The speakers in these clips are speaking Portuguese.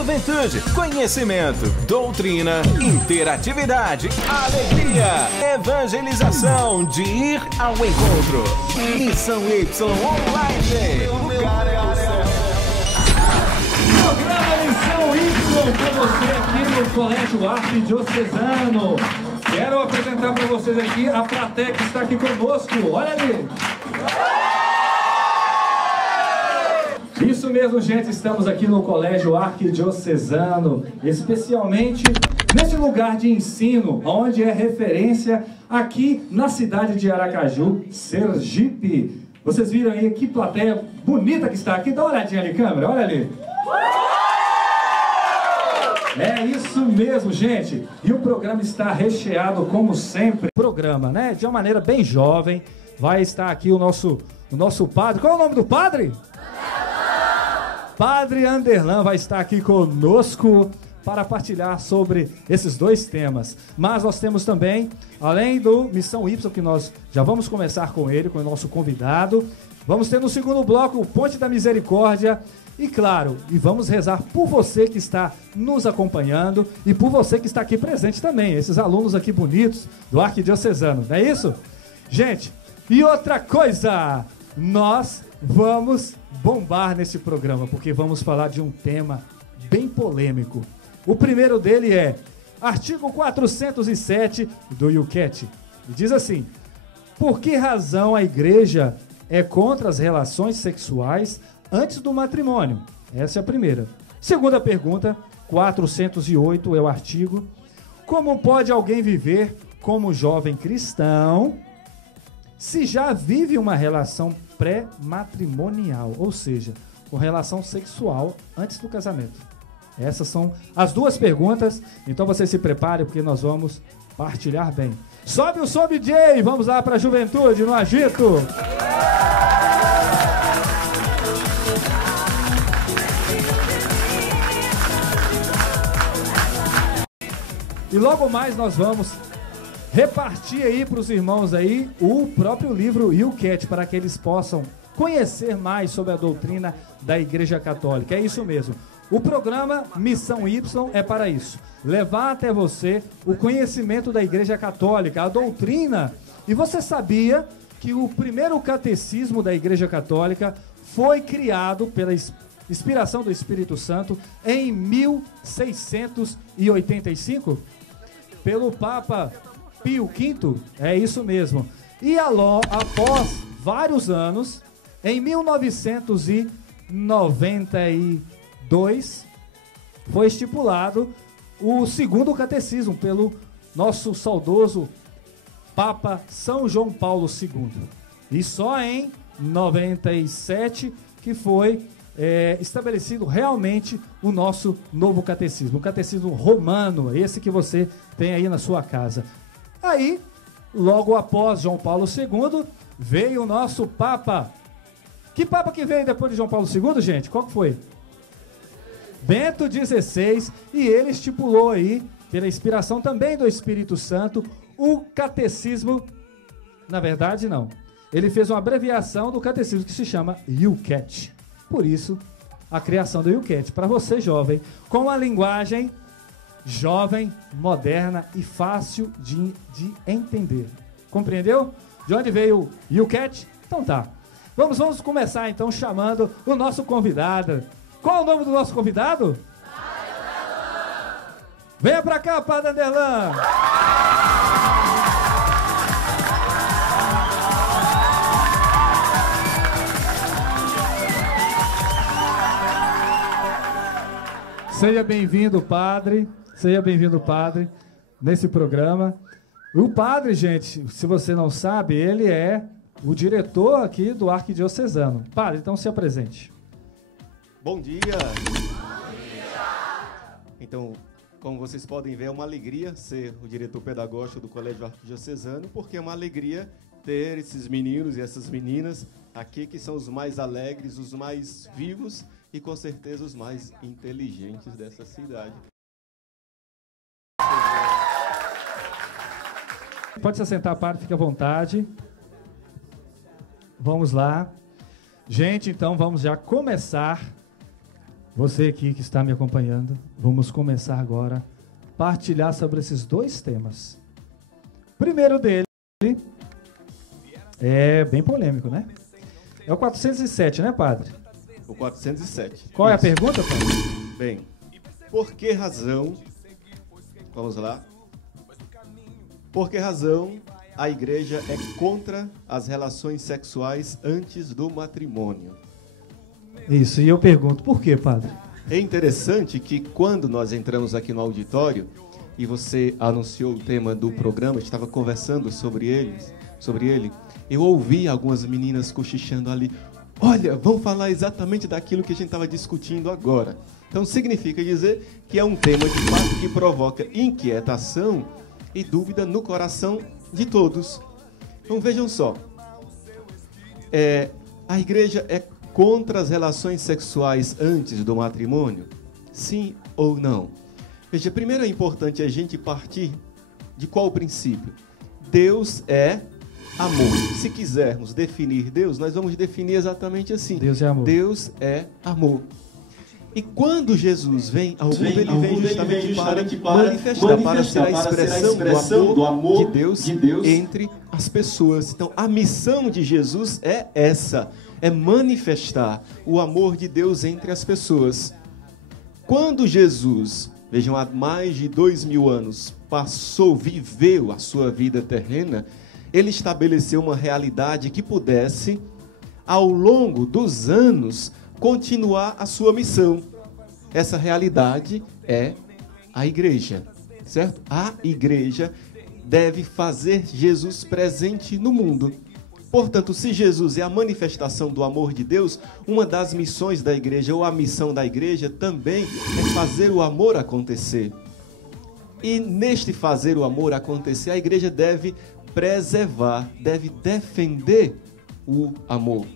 Juventude, conhecimento, doutrina, interatividade, alegria, evangelização, de ir ao encontro. Missão Y Online. Programa Missão Y com você aqui no Colégio Arquidiocesano. Quero apresentar para vocês aqui a plateia que está aqui conosco. Olha ali. Isso mesmo, gente, estamos aqui no Colégio Arquidiocesano, especialmente nesse lugar de ensino, onde é referência aqui na cidade de Aracaju, Sergipe. Vocês viram aí que plateia bonita que está aqui? Dá uma olhadinha ali, câmera, olha ali. É isso mesmo, gente. E o programa está recheado, como sempre. Programa, né? De uma maneira bem jovem. Vai estar aqui o nosso padre. Qual é o nome do padre? Padre Anderlan vai estar aqui conosco para partilhar sobre esses dois temas. Mas nós temos também, além do Missão Y, que nós já vamos começar com ele, com o nosso convidado, vamos ter no segundo bloco o Ponte da Misericórdia e, claro, vamos rezar por você que está nos acompanhando e por você que está aqui presente também, esses alunos aqui bonitos do Arquidiocesano, não é isso? Gente, e outra coisa, nós vamos bombar nesse programa, porque vamos falar de um tema bem polêmico. O primeiro dele é artigo 407 do UCAT. E diz assim: por que razão a igreja é contra as relações sexuais antes do matrimônio? Essa é a primeira. Segunda pergunta, 408 é o artigo. Como pode alguém viver como jovem cristão se já vive uma relação pré-matrimonial, ou seja, com relação sexual antes do casamento? Essas são as duas perguntas, então você se prepare porque nós vamos partilhar bem. Sobe o som, DJ! Vamos lá para a juventude no agito! E logo mais nós vamos repartir aí para os irmãos aí o próprio livro UCAT, para que eles possam conhecer mais sobre a doutrina da Igreja Católica. É isso mesmo. O programa Missão Y é para isso. Levar até você o conhecimento da Igreja Católica, a doutrina. E você sabia que o primeiro catecismo da Igreja Católica foi criado pela inspiração do Espírito Santo em 1685? Pelo Papa Pio V, é isso mesmo. E após vários anos, em 1992, foi estipulado o segundo catecismo pelo nosso saudoso Papa São João Paulo II. E só em 97 que foi estabelecido realmente o nosso novo catecismo, o catecismo romano, esse que você tem aí na sua casa. Aí, logo após João Paulo II, veio o nosso Papa. Que Papa que veio depois de João Paulo II, gente? Qual que foi? Bento XVI, e ele estipulou aí, pela inspiração também do Espírito Santo, o catecismo. Na verdade, não. Ele fez uma abreviação do catecismo que se chama UCAT. Por isso, a criação do UCAT, para você jovem, com uma linguagem jovem, moderna e fácil de entender. Compreendeu? De onde veio o UCAT? Então tá. Vamos começar então chamando o nosso convidado. Qual é o nome do nosso convidado? Venha pra cá, Padre Anderlan. Seja bem-vindo, padre. Seja bem-vindo, padre, nesse programa. O padre, gente, se você não sabe, ele é o diretor aqui do Arquidiocesano. Padre, então se apresente. Bom dia! Bom dia! Então, como vocês podem ver, é uma alegria ser o diretor pedagógico do Colégio Arquidiocesano, porque é uma alegria ter esses meninos e essas meninas aqui que são os mais alegres, os mais vivos e com certeza os mais inteligentes dessa cidade. Pode se assentar, padre, fique à vontade. Vamos lá. Gente, então vamos já começar Você aqui que está me acompanhando, vamos começar agora a partilhar sobre esses dois temas. O primeiro dele é bem polêmico, né? É o 407, né, padre? O 407. Qual é a Isso. pergunta, padre? Bem, por que razão... Vamos lá. Por que razão a igreja é contra as relações sexuais antes do matrimônio? Isso, e eu pergunto, por quê, padre? É interessante que quando nós entramos aqui no auditório e você anunciou o tema do programa, estava conversando sobre ele, eu ouvi algumas meninas cochichando ali. Olha, vamos falar exatamente daquilo que a gente estava discutindo agora. Então significa dizer que é um tema de fato que provoca inquietação e dúvida no coração de todos. Então vejam só, a igreja é contra as relações sexuais antes do matrimônio? Sim ou não? Veja, primeiro é importante a gente partir de qual princípio? Deus é amor. Se quisermos definir Deus, nós vamos definir exatamente assim. Deus é amor. Deus é amor. E quando Jesus vem ao mundo, ele vem justamente para manifestar, para ser a expressão do amor de Deus entre as pessoas. Então, a missão de Jesus é essa, é manifestar o amor de Deus entre as pessoas. Quando Jesus, vejam, há mais de 2000 anos, viveu a sua vida terrena, ele estabeleceu uma realidade que pudesse, ao longo dos anos, continuar a sua missão. Essa realidade é a igreja, certo? A igreja deve fazer Jesus presente no mundo. Portanto, se Jesus é a manifestação do amor de Deus, uma das missões da igreja, ou a missão da igreja, também é fazer o amor acontecer. E neste fazer o amor acontecer, a igreja deve preservar, deve defender o amor.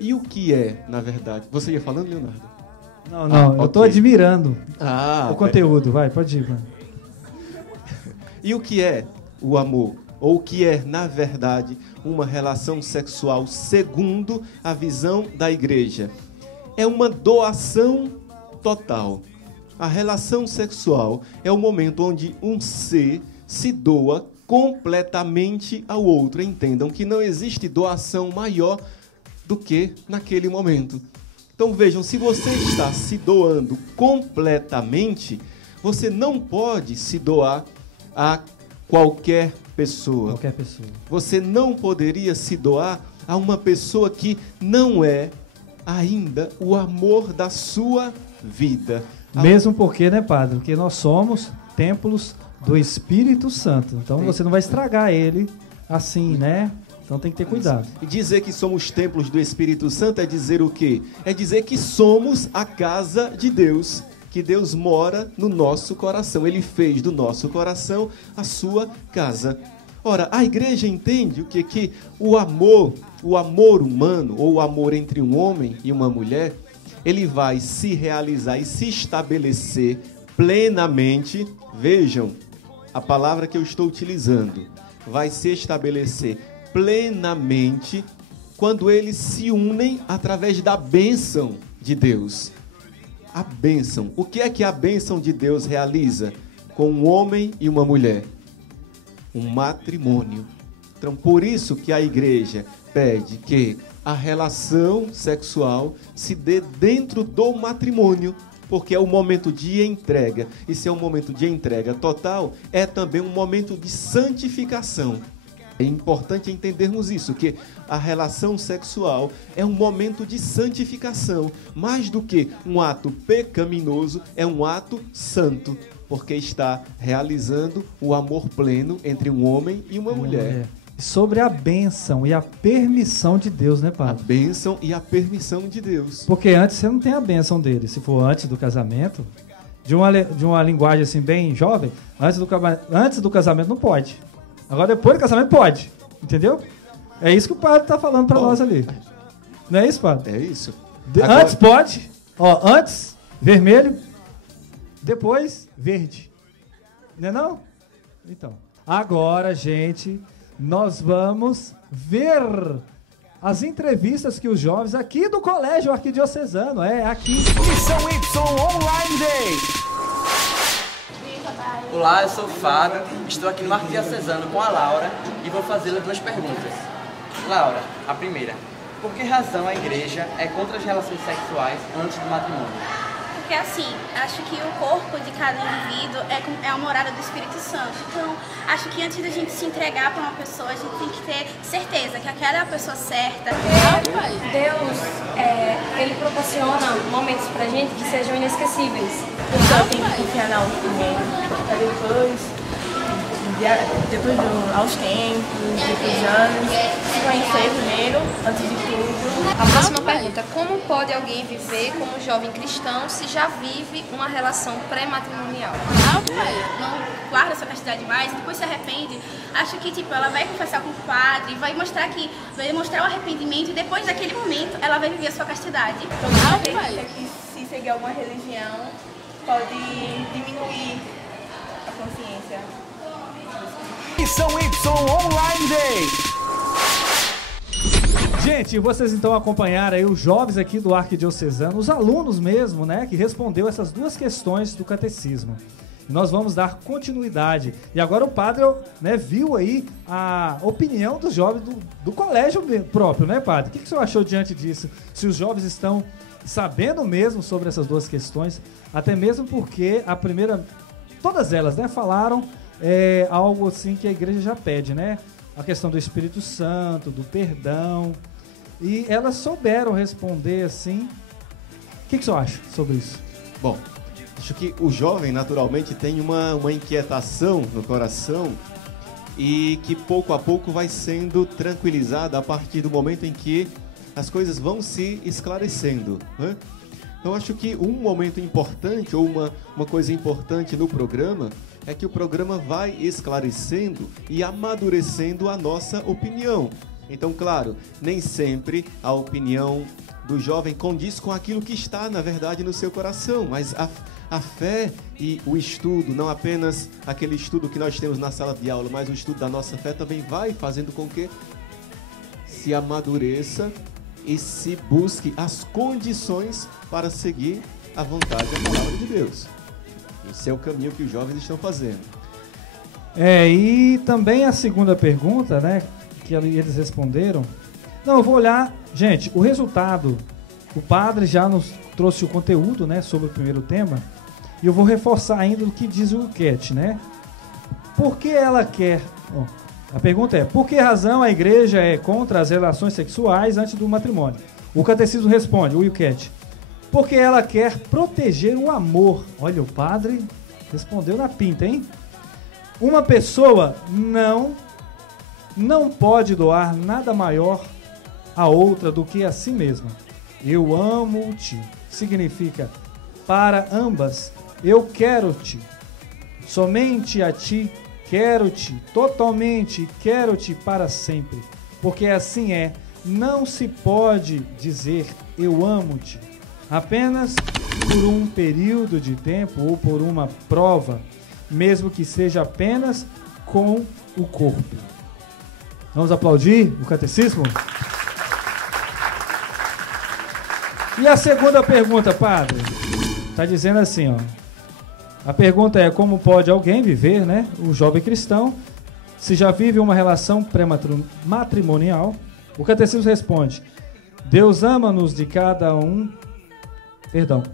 E o que é, na verdade? Você ia falando, Leonardo? Não, eu estou admirando o conteúdo. Vai, pode ir, mano. E o que é o amor? Ou o que é, na verdade, uma relação sexual segundo a visão da igreja? É uma doação total. A relação sexual é o momento onde um ser se doa completamente ao outro. Entendam que não existe doação maior do que naquele momento. Então vejam, se você está se doando completamente, você não pode se doar a qualquer pessoa. Qualquer pessoa. Você não poderia se doar a uma pessoa que não é ainda o amor da sua vida. Mesmo porque, né, padre? Porque nós somos templos do Espírito Santo. Então você não vai estragar ele assim, né? Então tem que ter cuidado. E dizer que somos templos do Espírito Santo é dizer o quê? É dizer que somos a casa de Deus, que Deus mora no nosso coração. Ele fez do nosso coração a sua casa. Ora, a igreja entende o quê? Que o amor humano, ou o amor entre um homem e uma mulher, ele vai se realizar e se estabelecer plenamente. Vejam a palavra que eu estou utilizando. Vai se estabelecer plenamente quando eles se unem através da bênção de Deus. A bênção. O que é que a bênção de Deus realiza com um homem e uma mulher? Um matrimônio. Então, por isso que a igreja pede que a relação sexual se dê dentro do matrimônio, porque é um momento de entrega. E se é um momento de entrega total, é também um momento de santificação. É importante entendermos isso, que a relação sexual é um momento de santificação. Mais do que um ato pecaminoso, é um ato santo, porque está realizando o amor pleno entre um homem e uma mulher. Sobre a bênção e a permissão de Deus, né, padre? A bênção e a permissão de Deus. Porque antes você não tem a bênção dele. Se for antes do casamento, de uma linguagem assim bem jovem, antes do casamento não pode. Agora depois do casamento pode. Entendeu? É isso que o padre está falando para nós ali. Não é isso, padre? É isso. Agora... Antes pode. Ó, antes, vermelho. Depois, verde. Não é não? Então. Agora, gente, nós vamos ver as entrevistas que os jovens aqui do Colégio Arquidiocesano, aqui. Missão Y Online Day. Olá, eu sou o Fábio, estou aqui no Arquidiocesano com a Laura e vou fazer-lhe 2 perguntas. Laura, a primeira, por que razão a igreja é contra as relações sexuais antes do matrimônio? Porque assim, acho que o corpo de cada indivíduo é a morada do Espírito Santo. Então, acho que antes da gente se entregar para uma pessoa, a gente tem que ter certeza que aquela é a pessoa certa. Deus, ele proporciona momentos pra gente que sejam inesquecíveis. O pessoal tem que confiar na primeiro, para depois aos tempos, depois dos anos, se conhecer primeiro, antes de tudo. A próxima pergunta, como pode alguém viver como jovem cristão se já vive uma relação pré-matrimonial? Não guarda sua castidade mais, depois se arrepende. Acho que ela vai confessar com o padre, vai mostrar o arrependimento e depois daquele momento ela vai viver a sua castidade. Que se seguir alguma religião pode diminuir a consciência. Missão Y Online Day. Gente, vocês então acompanharam aí os jovens aqui do Arquidiocesano, os alunos mesmo, né, que respondeu essas 2 questões do catecismo. E nós vamos dar continuidade. E agora o padre, né, viu aí a opinião dos jovens do colégio próprio, né, padre? O que o senhor achou diante disso? Se os jovens estão sabendo mesmo sobre essas 2 questões, até mesmo porque a primeira, todas elas, né, falaram algo assim que a igreja já pede, né? A questão do Espírito Santo, do perdão. E elas souberam responder assim. O que o senhor acha sobre isso? Bom, acho que o jovem naturalmente tem uma inquietação no coração e que pouco a pouco vai sendo tranquilizada a partir do momento em que as coisas vão se esclarecendo, né? Então acho que um momento importante ou uma coisa importante no programa é que o programa vai esclarecendo e amadurecendo a nossa opinião. Então, claro, nem sempre a opinião do jovem condiz com aquilo que está, na verdade, no seu coração, mas a fé e o estudo, não apenas aquele estudo que nós temos na sala de aula, mas o estudo da nossa fé também vai fazendo com que se amadureça e se busque as condições para seguir a vontade da palavra de Deus. Esse é o caminho que os jovens estão fazendo. E também a segunda pergunta, né, que eles responderam. Não, eu vou olhar, gente, o resultado. O padre já nos trouxe o conteúdo, né, sobre o primeiro tema. E eu vou reforçar ainda o que diz o enquete, né? Por que ela quer... a pergunta é, por que razão a igreja é contra as relações sexuais antes do matrimônio? O catecismo responde, o enquete. Porque ela quer proteger o amor. Olha, o padre respondeu na pinta, hein? Uma pessoa não pode doar nada maior a outra do que a si mesma. Eu amo-te. Significa, para ambas, eu quero-te. Somente a ti quero-te. Totalmente quero-te para sempre. Porque assim é. Não se pode dizer eu amo-te apenas por um período de tempo ou por uma prova, mesmo que seja apenas com o corpo. Vamos aplaudir o catecismo? E a segunda pergunta, padre? Está dizendo assim, a pergunta é como pode alguém viver, né, o jovem cristão, se já vive uma relação pré-matrimonial? O catecismo responde, Deus ama-nos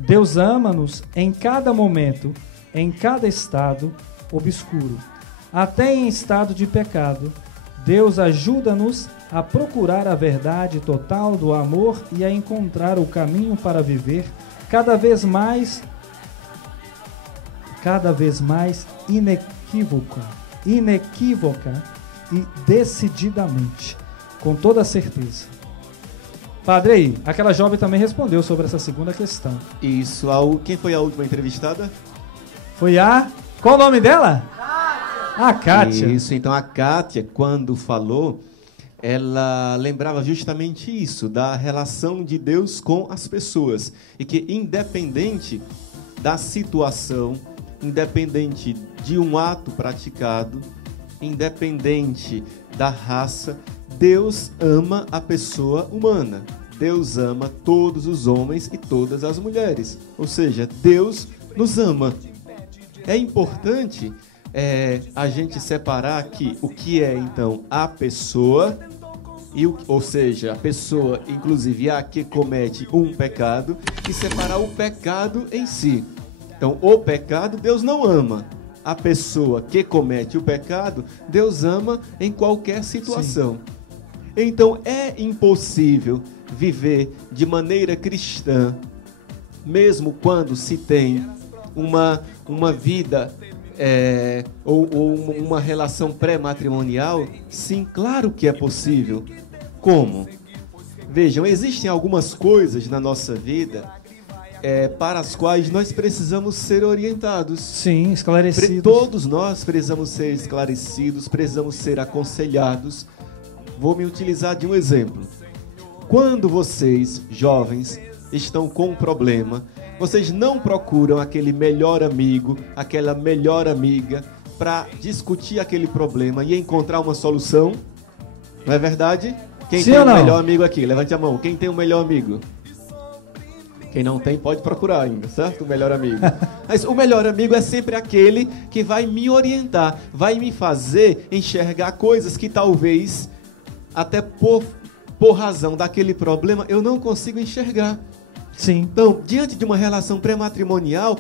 Deus ama-nos em cada momento, em cada estado obscuro, até em estado de pecado. Deus ajuda-nos a procurar a verdade total do amor e a encontrar o caminho para viver cada vez mais inequívoca e decididamente, com toda certeza. Padre, aí, aquela jovem também respondeu sobre essa segunda questão. Isso. Quem foi a última entrevistada? Foi a... Qual o nome dela? Kátia. A Kátia. Isso, então a Kátia, quando falou, ela lembrava justamente isso, da relação de Deus com as pessoas. E que independente da situação, independente de um ato praticado, independente da raça, Deus ama a pessoa humana. Deus ama todos os homens e todas as mulheres. Ou seja, Deus nos ama. É importante a gente separar aqui o que é, então, a pessoa, ou seja, a pessoa, inclusive, a que comete um pecado, e separar o pecado em si. Então, o pecado, Deus não ama. A pessoa que comete o pecado, Deus ama em qualquer situação. Sim. Então, é impossível viver de maneira cristã, mesmo quando se tem uma vida ou uma relação pré-matrimonial. Sim, claro que é possível. Como? Vejam, existem algumas coisas na nossa vida para as quais nós precisamos ser orientados. Sim, esclarecidos. Todos nós precisamos ser esclarecidos, precisamos ser aconselhados. Vou me utilizar de um exemplo. Quando vocês, jovens, estão com um problema, vocês não procuram aquele melhor amigo, aquela melhor amiga, para discutir aquele problema e encontrar uma solução? Não é verdade? Quem Sim tem ou um não? melhor amigo aqui? Levante a mão. Quem tem um melhor amigo? Quem não tem, pode procurar ainda, certo? O melhor amigo. Mas o melhor amigo é sempre aquele que vai me orientar, vai me fazer enxergar coisas que talvez, até por razão daquele problema, eu não consigo enxergar. Sim. Então, diante de uma relação pré-matrimonial,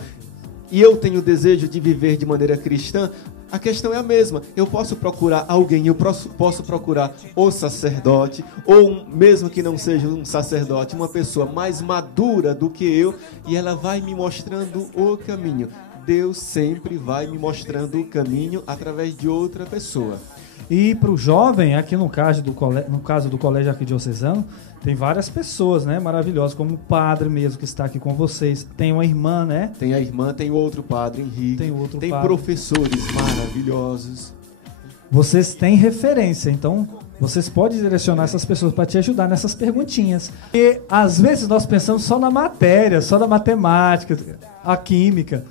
e eu tenho o desejo de viver de maneira cristã, a questão é a mesma. Eu posso procurar alguém, eu posso procurar o sacerdote, ou mesmo que não seja um sacerdote, uma pessoa mais madura do que eu, e ela vai me mostrando o caminho. Deus sempre vai me mostrando o caminho através de outra pessoa. E para o jovem, aqui no caso do Colégio Arquidiocesano, tem várias pessoas, né, maravilhosas, como o padre mesmo que está aqui com vocês. Tem uma irmã, né? Tem a irmã, tem o outro padre, Henrique. Tem padre. Professores maravilhosos. Vocês têm referência, então vocês podem direcionar essas pessoas para te ajudar nessas perguntinhas. E às vezes nós pensamos só na matéria, só na matemática, a química.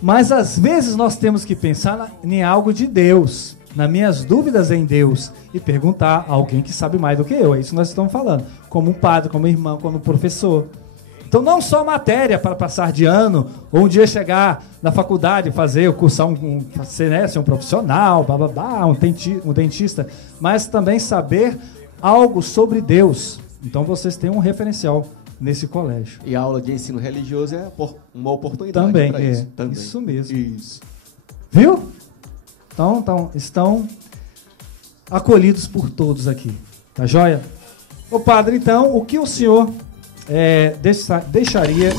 Mas às vezes nós temos que pensar em algo de Deus, nas minhas dúvidas em Deus, e perguntar a alguém que sabe mais do que eu. É isso que nós estamos falando. Como um padre, como um irmão, como um professor. Então não só matéria para passar de ano, ou um dia chegar na faculdade, cursar ser um profissional, um dentista, mas também saber algo sobre Deus. Então vocês têm um referencial nesse colégio. E a aula de ensino religioso é uma oportunidade também, para isso. Também. Isso mesmo. Isso. Viu? Então, estão acolhidos por todos aqui. Tá joia? Ô padre, então, o que o senhor deixaria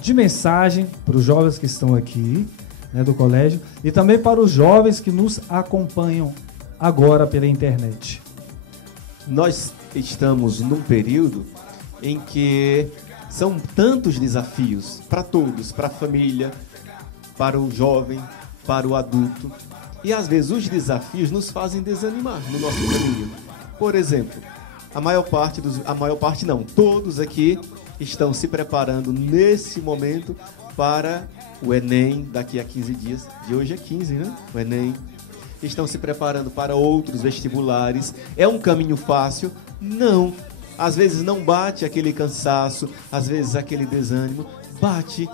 de mensagem para os jovens que estão aqui, né, do colégio, e também para os jovens que nos acompanham agora pela internet? Nós estamos num período em que são tantos desafios para todos, para a família, para o jovem, para o adulto. E às vezes os desafios nos fazem desanimar no nosso caminho. Por exemplo, todos aqui estão se preparando nesse momento para o Enem daqui a 15 dias. De hoje é 15, né? O Enem. Estão se preparando para outros vestibulares. É um caminho fácil? Não. Às vezes não bate aquele cansaço, às vezes aquele desânimo. Bate.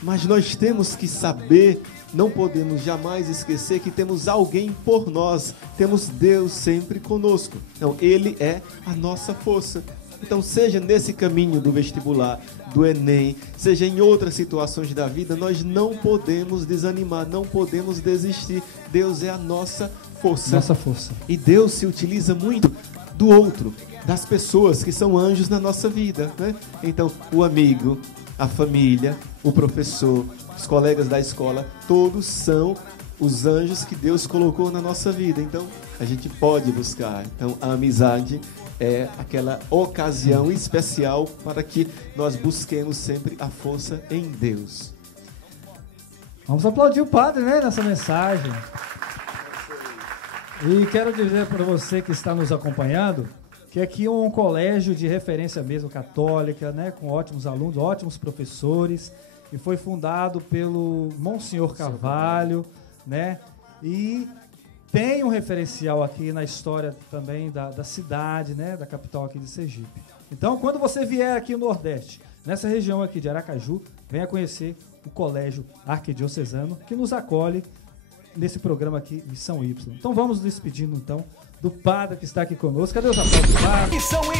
Mas nós temos que saber, não podemos jamais esquecer que temos alguém por nós. Temos Deus sempre conosco. Então, Ele é a nossa força. Então, seja nesse caminho do vestibular, do Enem, seja em outras situações da vida, nós não podemos desanimar, não podemos desistir. Deus é a nossa força. Nossa força. E Deus se utiliza muito do outro, das pessoas que são anjos na nossa vida, né? Então, o amigo, a família, o professor, os colegas da escola, todos são os anjos que Deus colocou na nossa vida. Então, a gente pode buscar. Então, a amizade é aquela ocasião especial para que nós busquemos sempre a força em Deus. Vamos aplaudir o padre, né, nessa mensagem. E quero dizer para você que está nos acompanhando que aqui é um colégio de referência mesmo católica, né, com ótimos alunos, ótimos professores, e foi fundado pelo Monsenhor Carvalho, né, e tem um referencial aqui na história também da cidade, né, da capital aqui de Sergipe. Então, quando você vier aqui no Nordeste, nessa região aqui de Aracaju, venha conhecer o Colégio Arquidiocesano, que nos acolhe nesse programa aqui, Missão Y. Então, vamos nos despedindo, então, do padre que está aqui conosco. Cadê os aplausos do padre? Missão